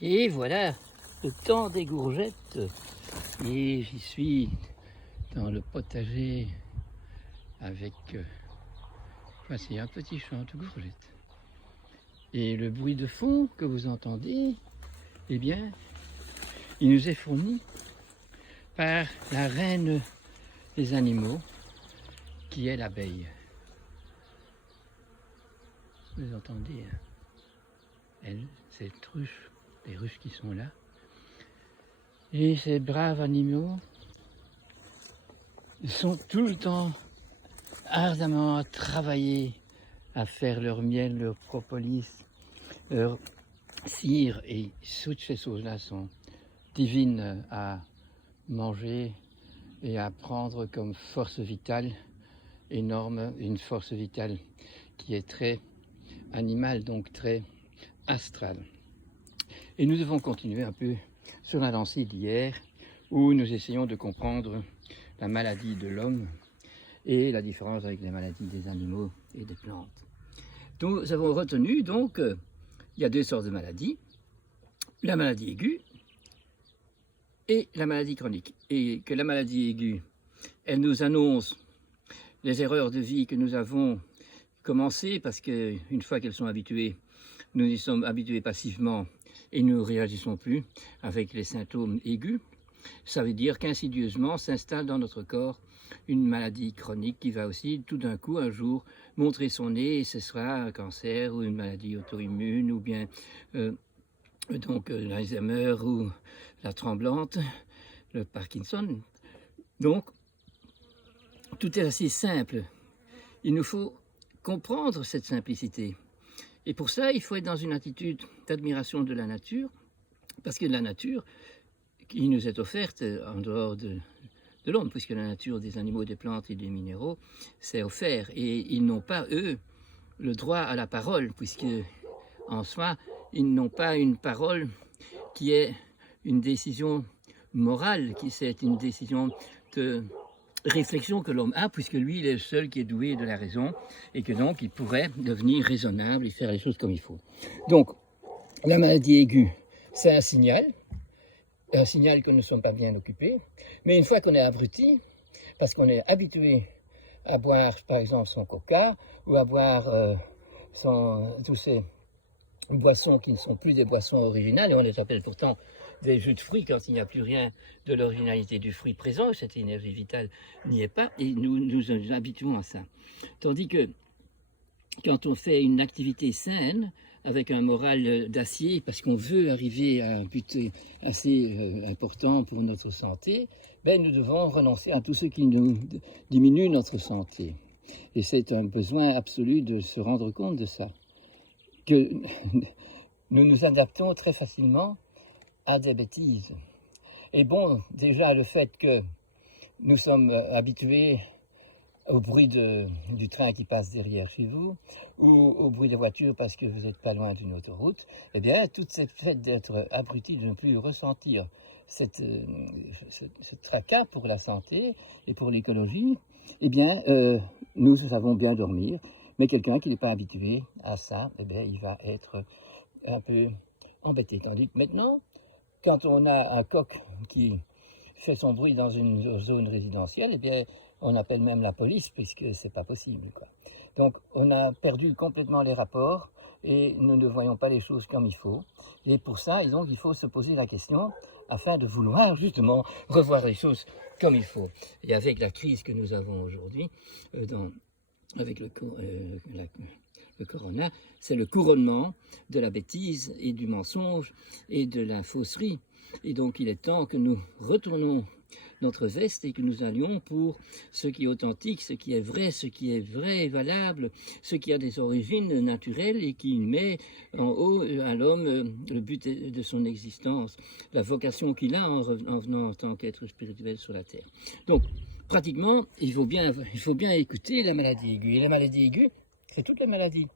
Et voilà le temps des gourgettes. Et j'y suis dans le potager avec, voici un petit champ de gourgettes. Et le bruit de fond que vous entendez, eh bien, il nous est fourni par la reine des animaux, qui est l'abeille. Vous entendez, hein? Elle, cette ruche, les ruches qui sont là. Et ces braves animaux sont tout le temps ardemment à travailler, à faire leur miel, leur propolis, leur cire, et toutes ces choses-là sont divines à manger et à prendre comme force vitale énorme, une force vitale qui est très animale, donc très astrale. Et nous devons continuer un peu sur la lancée d'hier, où nous essayons de comprendre la maladie de l'homme et la différence avec les maladies des animaux et des plantes. Donc, nous avons retenu, donc, il y a deux sortes de maladies, la maladie aiguë et la maladie chronique. Et que la maladie aiguë, elle nous annonce les erreurs de vie que nous avons commencées, parce qu'une fois qu'elles sont habituées, nous y sommes habitués passivement et nous ne réagissons plus avec les symptômes aigus. Ça veut dire qu'insidieusement s'installe dans notre corps une maladie chronique qui va aussi tout d'un coup un jour montrer son nez, et ce sera un cancer ou une maladie auto-immune ou bien l'Alzheimer ou la tremblante, le Parkinson. Donc tout est assez simple. Il nous faut comprendre cette simplicité. Et pour ça, il faut être dans une attitude d'admiration de la nature, parce que la nature qui nous est offerte en dehors de l'homme, puisque la nature des animaux, des plantes et des minéraux, c'est offert. Et ils n'ont pas, eux, le droit à la parole, puisque en soi, ils n'ont pas une parole qui est une décision morale, qui c'est une décision de réflexion que l'homme a, puisque lui, il est le seul qui est doué de la raison, et que donc il pourrait devenir raisonnable et faire les choses comme il faut. Donc, la maladie aiguë, c'est un signal que nous ne sommes pas bien occupés, mais une fois qu'on est abruti, parce qu'on est habitué à boire, par exemple, son coca, ou à boire tous ces boissons qui ne sont plus des boissons originales, et on les appelle pourtant des jus de fruits quand il n'y a plus rien de l'originalité du fruit présent, cette énergie vitale n'y est pas, et nous nous habituons à ça. Tandis que quand on fait une activité saine, avec un moral d'acier, parce qu'on veut arriver à un but assez important pour notre santé, ben nous devons renoncer à tout ce qui nous diminue notre santé. Et c'est un besoin absolu de se rendre compte de ça, que nous nous adaptons très facilement à des bêtises. Et bon, déjà le fait que nous sommes habitués au bruit du train qui passe derrière chez vous, ou au bruit de voiture parce que vous n'êtes pas loin d'une autoroute, eh bien, tout ce fait d'être abruti, de ne plus ressentir ce tracas pour la santé et pour l'écologie, eh bien, nous savons bien dormir, mais quelqu'un qui n'est pas habitué à ça, eh bien, il va être un peu embêté. Tandis que maintenant, quand on a un coq qui fait son bruit dans une zone résidentielle, eh bien, on appelle même la police, puisque c'est pas possible, quoi. Donc, on a perdu complètement les rapports et nous ne voyons pas les choses comme il faut. Et pour ça, donc, il faut se poser la question afin de vouloir justement revoir les choses comme il faut. Et avec la crise que nous avons aujourd'hui, avec le corona, c'est le couronnement de la bêtise et du mensonge et de la fausserie. Et donc, il est temps que nous retournons notre veste et que nous allions pour ce qui est authentique, ce qui est vrai et valable, ce qui a des origines naturelles et qui met en haut à l'homme le but de son existence, la vocation qu'il a en venant en tant qu'être spirituel sur la terre. Donc, pratiquement, il faut bien écouter la maladie aiguë. Et la maladie aiguë, c'est toutes les maladies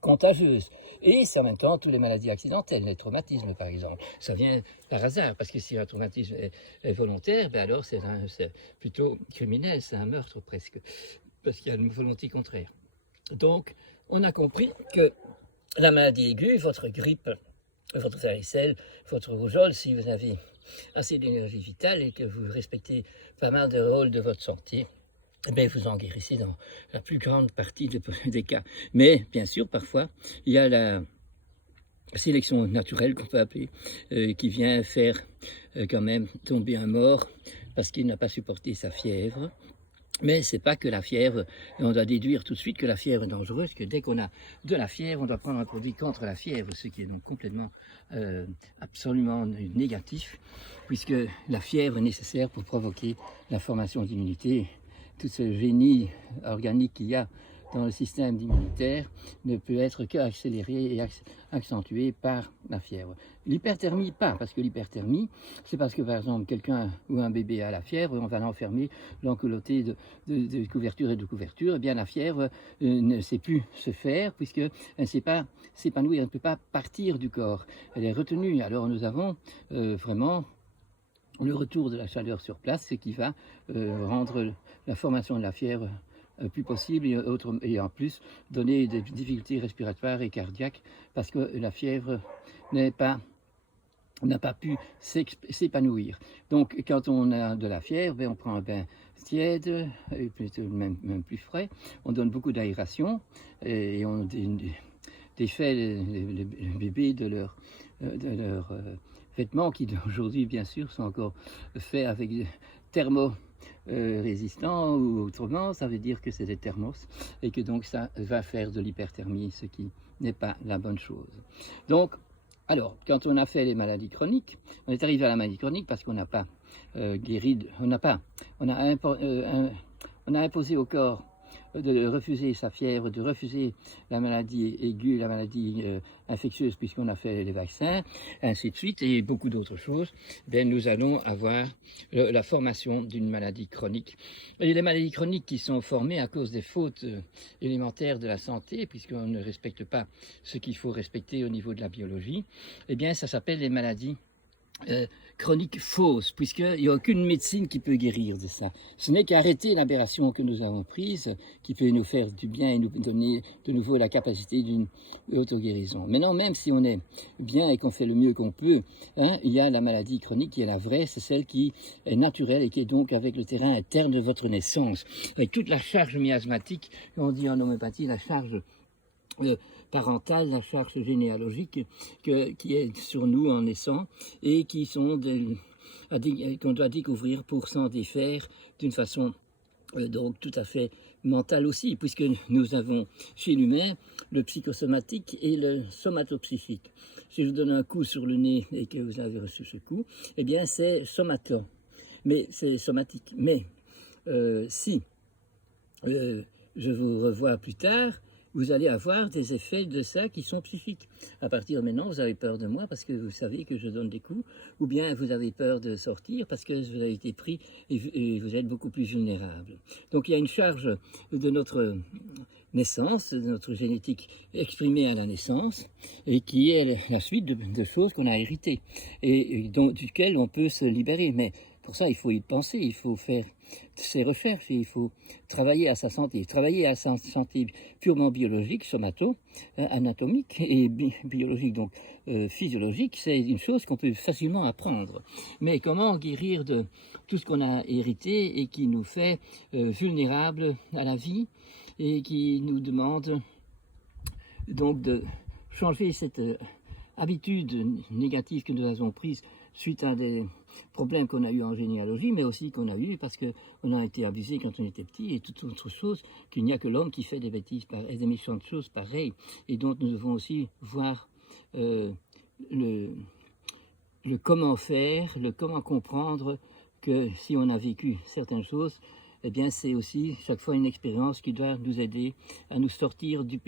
contagieuses. Et c'est en même temps toutes les maladies accidentelles, les traumatismes par exemple. Ça vient par hasard, parce que si un traumatisme est volontaire, ben alors c'est plutôt criminel, c'est un meurtre presque, parce qu'il y a une volonté contraire. Donc, on a compris que la maladie aiguë, votre grippe votre varicelle, votre rougeole, si vous avez assez d'énergie vitale et que vous respectez pas mal de rôles de votre santé, eh bien, vous en guérissez dans la plus grande partie des cas. Mais, bien sûr, parfois, il y a la sélection naturelle qu'on peut appeler, qui vient faire quand même tomber un mort parce qu'il n'a pas supporté sa fièvre. Mais c'est pas que la fièvre, on doit déduire tout de suite que la fièvre est dangereuse, que dès qu'on a de la fièvre, on doit prendre un produit contre la fièvre, ce qui est complètement, absolument négatif, puisque la fièvre est nécessaire pour provoquer la formation d'immunité. Tout ce génie organique qu'il y a dans le système immunitaire ne peut être qu'accéléré et accentué par la fièvre. L'hyperthermie, pas, parce que l'hyperthermie, c'est parce que par exemple quelqu'un ou un bébé a la fièvre, on va l'enfermer, l'enculoter de couverture et de couverture, et bien la fièvre ne sait plus se faire, puisqu'elle ne sait pas s'épanouir, elle ne peut pas partir du corps, elle est retenue. Alors nous avons vraiment le retour de la chaleur sur place, ce qui va rendre la formation de la fièvre plus possible et en plus donner des difficultés respiratoires et cardiaques parce que la fièvre n'a pas pu s'épanouir. Donc quand on a de la fièvre, on prend un bain tiède, et plutôt même plus frais, on donne beaucoup d'aération et on défait les bébés de leurs vêtements qui aujourd'hui bien sûr sont encore faits avec résistants ou autrement, ça veut dire que c'est des thermos et que donc ça va faire de l'hyperthermie, ce qui n'est pas la bonne chose. Donc, alors, quand on a fait les maladies chroniques, on est arrivé à la maladie chronique parce qu'on n'a pas guéri, on a imposé au corps de refuser sa fièvre, de refuser la maladie aiguë, la maladie infectieuse, puisqu'on a fait les vaccins, ainsi de suite, et beaucoup d'autres choses, ben, nous allons avoir la formation d'une maladie chronique. Et les maladies chroniques qui sont formées à cause des fautes élémentaires de la santé, puisqu'on ne respecte pas ce qu'il faut respecter au niveau de la biologie, eh bien, ça s'appelle les maladies chronique fausse, puisqu'il n'y a aucune médecine qui peut guérir de ça. Ce n'est qu'arrêter l'aberration que nous avons prise, qui peut nous faire du bien et nous donner de nouveau la capacité d'une auto-guérison. Maintenant, même si on est bien et qu'on fait le mieux qu'on peut, hein, il y a la maladie chronique qui est la vraie, c'est celle qui est naturelle et qui est donc avec le terrain interne de votre naissance, avec toute la charge miasmatique, on dit en homéopathie, la charge parentale, la charge généalogique qui est sur nous en naissant et qui sont qu'on doit découvrir pour s'en défaire d'une façon donc tout à fait mentale aussi, puisque nous avons chez l'humain le psychosomatique et le somatopsychique. Si je vous donne un coup sur le nez et que vous avez reçu ce coup, eh bien c'est somato, mais c'est somatique. Mais si je vous revois plus tard, vous allez avoir des effets de ça qui sont psychiques. À partir de maintenant, vous avez peur de moi parce que vous savez que je donne des coups, ou bien vous avez peur de sortir parce que vous avez été pris et vous êtes beaucoup plus vulnérable. Donc il y a une charge de notre naissance, de notre génétique exprimée à la naissance, et qui est la suite de choses qu'on a héritées, et duquel on peut se libérer. Mais pour ça, il faut y penser, il faut faire ses recherches, il faut travailler à sa santé. Travailler à sa santé purement biologique, somato, anatomique et biologique, donc physiologique, c'est une chose qu'on peut facilement apprendre. Mais comment guérir de tout ce qu'on a hérité et qui nous fait vulnérables à la vie et qui nous demande donc de changer cette habitude négative que nous avons prise suite à des problèmes qu'on a eu en généalogie, mais aussi qu'on a eu parce qu'on a été abusé quand on était petit et toute autre chose, qu'il n'y a que l'homme qui fait des bêtises et des méchantes choses pareilles, et donc nous devons aussi voir le comment faire, le comment comprendre que si on a vécu certaines choses, eh bien c'est aussi chaque fois une expérience qui doit nous aider à nous sortir du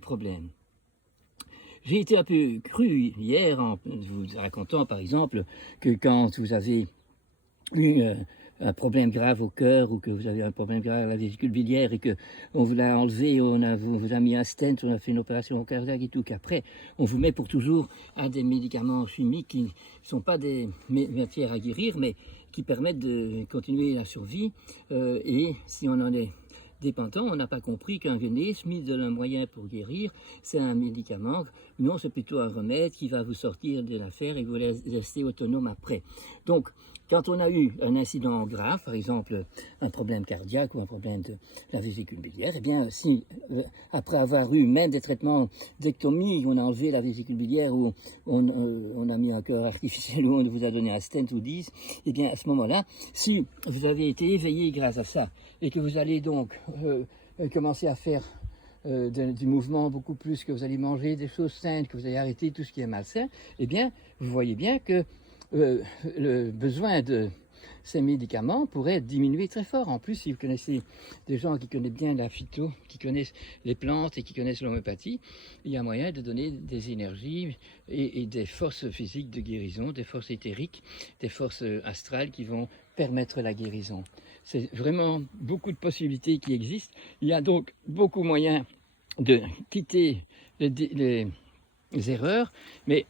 problème. J'ai été un peu cru hier en vous racontant par exemple que quand vous avez eu un problème grave au cœur ou que vous avez un problème grave à la vésicule biliaire et qu'on vous l'a enlevé, on vous a mis un stent, on a fait une opération cardiaque et tout, qu'après on vous met pour toujours à des médicaments chimiques qui ne sont pas des matières à guérir mais qui permettent de continuer la survie et si on en est dépendants. On n'a pas compris qu'un Guinness, mis de un moyen pour guérir, c'est un médicament. Non, c'est plutôt un remède qui va vous sortir de l'affaire et vous laisser autonome après. Donc, quand on a eu un incident grave, par exemple un problème cardiaque ou un problème de la vésicule biliaire, eh bien, si après avoir eu même des traitements d'ectomie, on a enlevé la vésicule biliaire ou on a mis un cœur artificiel ou on vous a donné un stent ou 10, eh bien, à ce moment-là, si vous avez été éveillé grâce à ça et que vous allez donc commencer à faire du mouvement beaucoup plus, que vous allez manger des choses saines, que vous allez arrêter tout ce qui est malsain, eh bien, vous voyez bien que le besoin de ces médicaments pourrait diminuer très fort. En plus, si vous connaissez des gens qui connaissent bien la phyto, qui connaissent les plantes et qui connaissent l'homéopathie, il y a moyen de donner des énergies et des forces physiques de guérison, des forces éthériques, des forces astrales qui vont permettre la guérison. C'est vraiment beaucoup de possibilités qui existent. Il y a donc beaucoup de moyens de quitter les erreurs, mais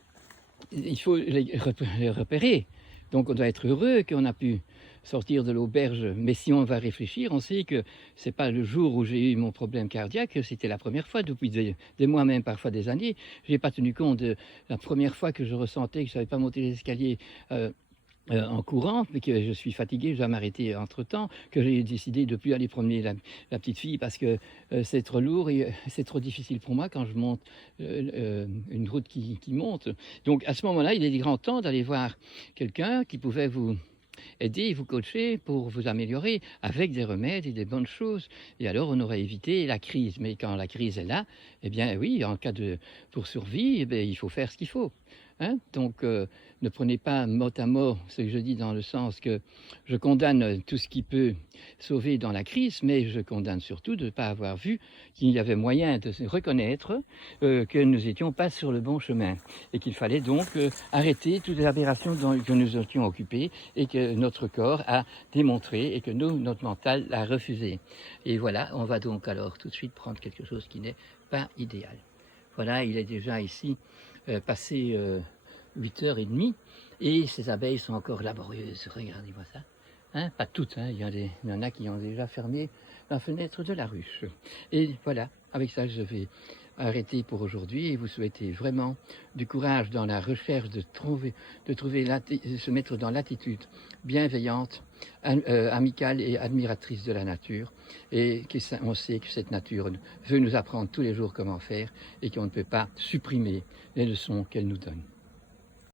il faut les repérer. Donc on doit être heureux qu'on a pu sortir de l'auberge. Mais si on va réfléchir, on sait que ce n'est pas le jour où j'ai eu mon problème cardiaque, c'était la première fois depuis des mois, même parfois des années. Je n'ai pas tenu compte de la première fois que je ressentais que je ne savais pas monter les escaliers en courant, mais que je suis fatigué, je dois m'arrêter entre-temps, que j'ai décidé de ne plus aller promener la petite fille parce que c'est trop lourd et c'est trop difficile pour moi quand je monte une route qui monte. Donc à ce moment-là, il est grand temps d'aller voir quelqu'un qui pouvait vous aider, vous coacher pour vous améliorer avec des remèdes et des bonnes choses. Et alors on aurait évité la crise. Mais quand la crise est là, eh bien oui, en cas pour survie, eh bien, il faut faire ce qu'il faut. Hein? Donc ne prenez pas mot à mot ce que je dis dans le sens que je condamne tout ce qui peut sauver dans la crise, mais je condamne surtout de ne pas avoir vu qu'il y avait moyen de reconnaître que nous n'étions pas sur le bon chemin et qu'il fallait donc arrêter toutes les aberrations que nous étions occupés et que notre corps a démontré et que notre mental a refusé. Et voilà, on va donc alors tout de suite prendre quelque chose qui n'est pas idéal. Voilà, il est déjà ici passé 8h30 et ces abeilles sont encore laborieuses. Regardez-moi ça. Hein, pas toutes, hein. Il y en a qui ont déjà fermé la fenêtre de la ruche. Et voilà, avec ça je vais arrêter pour aujourd'hui et vous souhaiter vraiment du courage dans la recherche de se mettre dans l'attitude bienveillante, amicale et admiratrice de la nature, et on sait que cette nature veut nous apprendre tous les jours comment faire et qu'on ne peut pas supprimer les leçons qu'elle nous donne.